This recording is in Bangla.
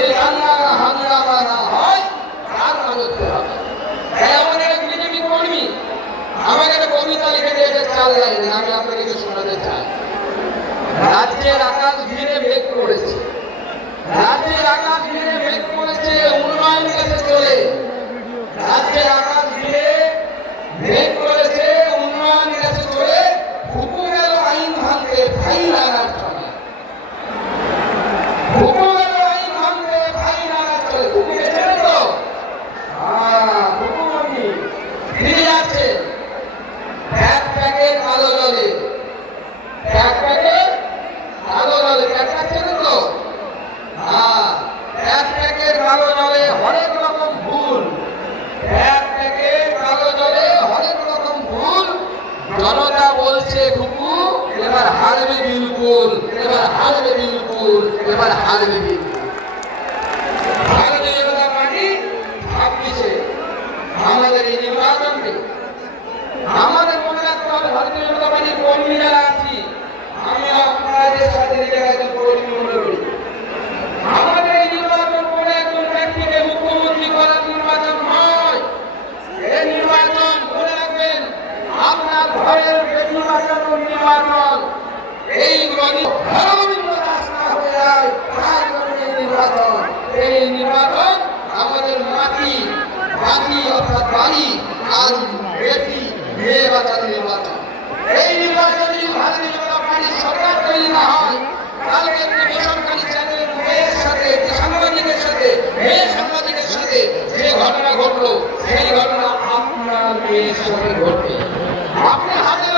যদি হাঙ্গামা না হয় রান্না করতে হবে। তাই আমাদের এক বিজেপি কর্মী আমাকে একটা কবিতা লিখে দিয়েছে, চাল লাইনে, আমি আপনাকে কিছু শোনাতে চাই। রাজ্যের আকাশ ঘিরে মেঘ করেছে, রাজ্যের আকাশ ঘিরে মেঘ করেছে, উন্নয়ন কাছে চলে। রাজ্যের আকাশ ঘিরে মেঘ করেছে, উন্নয়ন কাছে চলে। হুকু গেল আইন ভাঙতে, ভাই লাগার চলে। হুকু গেল আইন ভাঙতে, ভাই লাগার চলে। হুকু গেছে তো? হুকু কি ফিরে যাচ্ছে এক প্যাকেট কালো জলে, এক প্যাকেট কালো জলে, দেখাচ্ছেন তো? এক প্যাকেট কালো জলে হরেক রকম ভুল, এক প্যাকেট কালো জলে হরেক রকম ভুল। জনতা বলছে হুকু এবার হারবে বিলকুল, এবার হারবে বিলকুল, এবার হারবে বিলকুল। ভারতীয় জনতা পার্টি ভাবছে আমাদের এই নির্বাচনকে, আমাদের মনে রাখতে হবে ভারতীয় জনতা পার্টির কর্মী যারা আছি, আমি আপনাদের সাথে একজন কর্মী মনে করি। আমাদের এই নির্বাচন করে একজন ব্যক্তিকে মুখ্যমন্ত্রী করার নির্বাচন নয়। এই নির্বাচন মনে রাখবেন আপনার ঘরের নির্বাচন, নির্বাচন এই রবীন্দ্র দাস না হয়ে যায় তাই এই নির্বাচন। এই নির্বাচন আমাদের মাটি মাটি অর্থাৎ বাড়ি আর বেটি মেয়ে বাঁচার নির্বাচন। এই নির্বাচন যদি ভারতীয় জনতা পার্টির সরকার তৈরি না হয়, কালকে একটি বেসরকারি চ্যানেলের মেয়ের সাথে, একটি সাংবাদিকের সাথে, মেয়ে সাংবাদিকের সাথে যে ঘটনা ঘটলো, সেই ঘটনা আপনার মেয়ের সাথে ঘটবে। আপনি হাতে